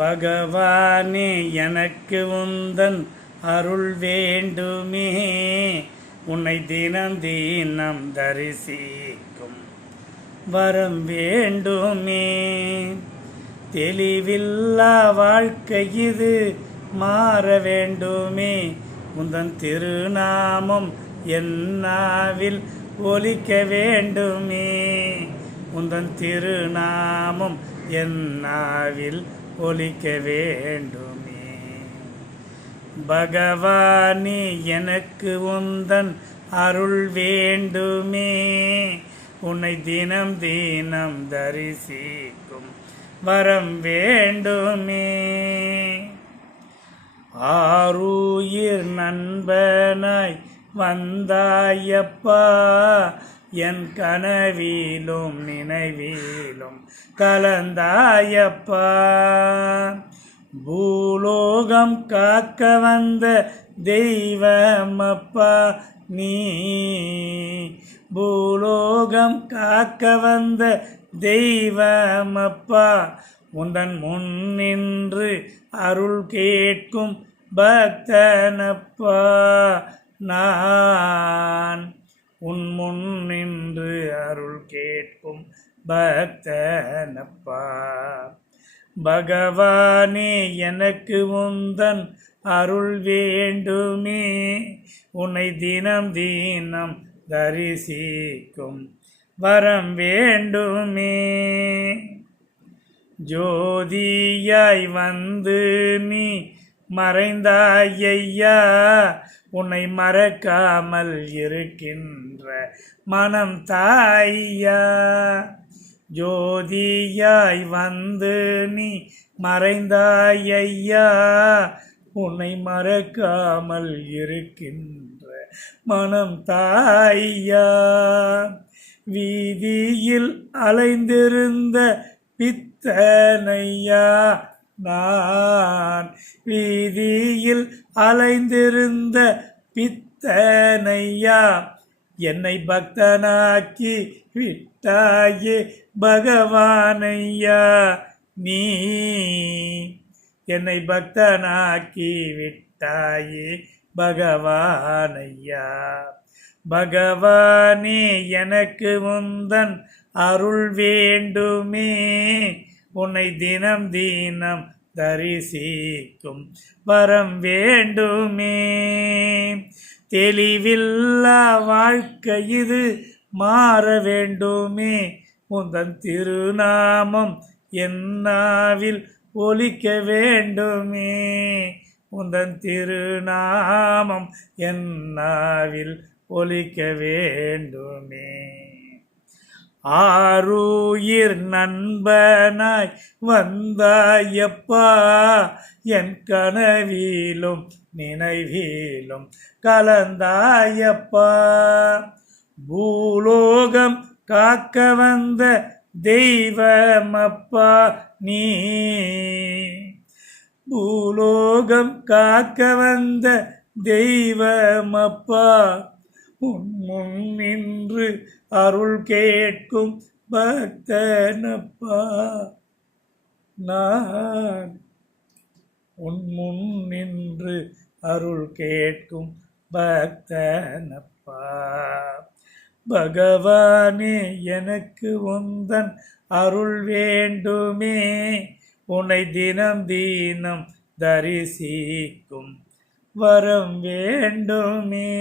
பகவானே எனக்கு உந்தன் அருள் வேண்டுமே, உன்னை தினம் தினம் தரிசிக்கும் வரம் வேண்டுமே. தெளிவில்லா வாழ்க்கை இது மாற வேண்டுமே, உந்தன் திருநாமம் என் நாவில் ஒலிக்க வேண்டுமே, உந்தன் திருநாமம் என் நாவில் ஒலிக்க வேண்டுமே. பகவானே எனக்கு உந்தன் அருள் வேண்டுமே, உன்னை தினம் தினம் தரிசிக்கும் வரம் வேண்டுமே. ஆருயிர் நண்பனாய் வந்தாயப்பா, என் கனவிலும் நினைவிலும் கலந்தாயப்பா. பூலோகம் காக்க வந்த தெய்வமப்பா நீ, பூலோகம் காக்க வந்த தெய்வமப்பா. உந்தன் முன் நின்று அருள் கேட்கும் பக்தனப்பா நான், உன் முன் நின்று அருள் கேட்கும் பக்தனப்பா. பகவானே எனக்கு உந்தன் அருள் வேண்டுமே, உன்னை தினம் தினம் தரிசிக்கும் வரம் வேண்டுமே. ஜோதியாய் வந்து நீ மறைந்தாய்யா, உன்னை மறக்காமல் இருக்கின்ற மனம் தாய்யா. ஜோதியாய் வந்து நீ மறைந்தாய்யா, உன்னை மறக்காமல் இருக்கின்ற மனம் தாய்யா. வீதியில் அலைந்திருந்த பித்தனையா நான், வீதியில் அலைந்திருந்த பித்தனையா. என்னை பக்தனாக்கி விட்டாயே பகவானையா நீ, என்னை பக்தனாக்கி விட்டாயே பகவானையா. பகவானே எனக்கு உந்தன் அருள் வேண்டுமே, உன்னை தினம் தினம் தரிசிக்கும் வரம் வேண்டுமே. தெளிவில்லா வாழ்க்கை இது மாற வேண்டுமே, உந்தன் திருநாமம் என் நாவில் ஒலிக்க வேண்டுமே, உந்தன் திருநாமம் என் நாவில் ஒலிக்க வேண்டுமே. ஆருயிர் நண்பனாய் வந்தாயப்பா, என் கனவிலும் நினைவிலும் கலந்தாயப்பா. பூலோகம் காக்க வந்த தெய்வமப்பா நீ, பூலோகம் காக்க வந்த தெய்வமப்பா. உன் முன் நின்று அருள் கேட்கும் பக்தனப்பா நான், உன் முன் நின்று அருள் கேட்கும் பக்தனப்பா. பகவானே எனக்கு உந்தன் அருள் வேண்டுமே, உன்னை தினம் தினம் தரிசிக்கும் வரம் வேண்டுமே.